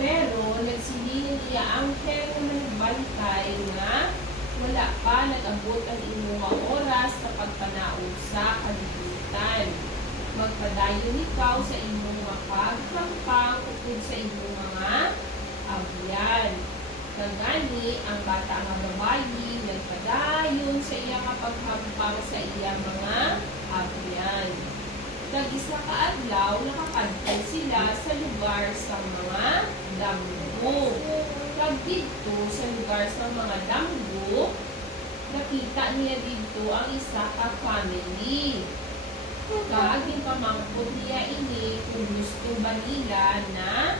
Pero nagsilingan niya ang kaya nagbantay nga wala pa nag-abot ang inyong oras sa pagpanaog sa kalibutan. Magpadayon ikaw sa inyong mapagpampang ukod sa inyong mga abyan. Kagani, ang bata nga babayi nagpadayon sa iya kapaghampang sa iya mga abyan. Nag-isa ka adlaw, nakakadto sila sa lugar sa mga damgo. Pag dito sa lugar sa mga damgo, nakita niya dito ang isa ka family. Kaging pamangkot niya ini kung gusto ba nila na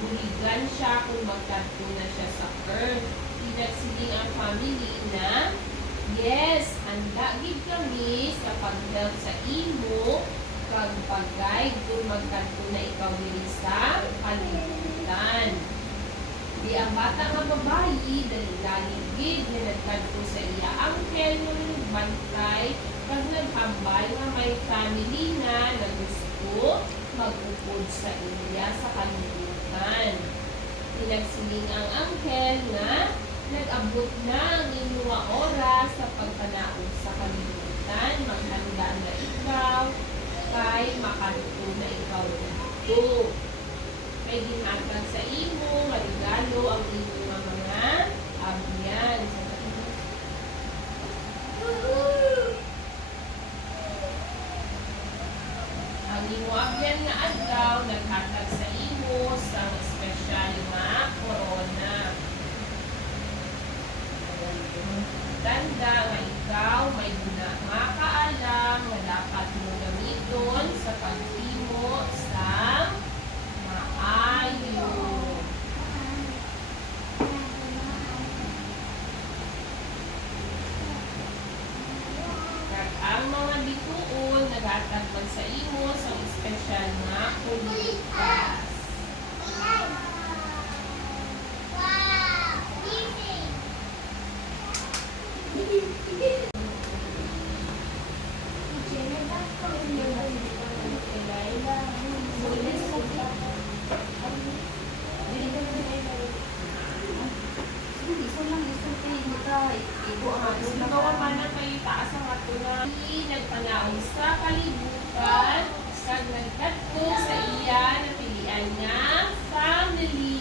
buligan siya kung magkadto na siya sa earth. Pinagsiling ang family na yes, handa gid kami sa pag-help sa imo kag pag-guide kung magkadto na ikaw diri sa kalibutan. Di ang bata nga babayi dali gid nga nagkadto sa iya angkel nung bantay kag naghambal nga may family na gusto mag-upod sa iya sa kalibutan. Pinagsiling ang angkel nga nag-abot na ang inyong oras sa pagpanaog sa kalibutan. Maghanda na ikaw kay makadto na ikaw dito. May ginhatag sa imo nga regalo ang inyong mga abyan. Ang imo abyan nga adlaw naghatag sa imo sa espesyal nga corona. Tanda nga ikaw may guna nga kaalam nga dapat mo gamiton sa paghimo sa maayo. Kag ang mga bituon naghatag man sa imo sa espesyal nga kulitas. Gawa man na kayo taas ang ato na nagpanaog sa kalibutan kag nagkadto sa iya na pilian niya family.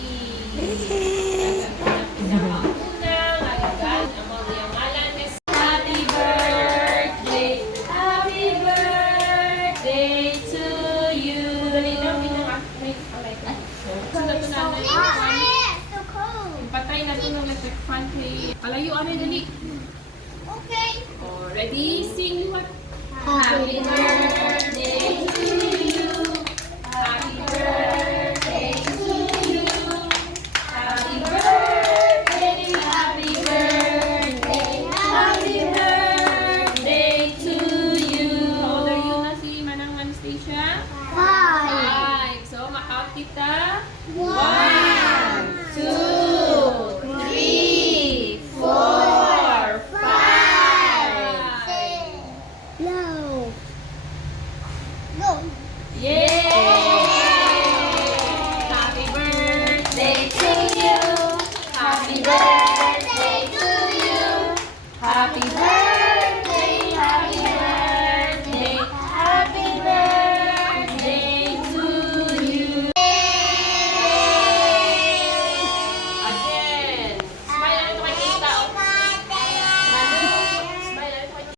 Pinakauna nga dagan ang mga ngalan ni Happy birthday! Happy birthday to you! Dali na, minang may alay ka. Sunod na na patay na ito ng electric fan kay palayo ano dali. Okay. Oh, ready? Sing what? Happy birthday to you. Happy birthday to you. Happy birthday, happy birthday, happy birthday to you. How old are you na si Manang Anastasia? 5. So, ma-count kita. 1,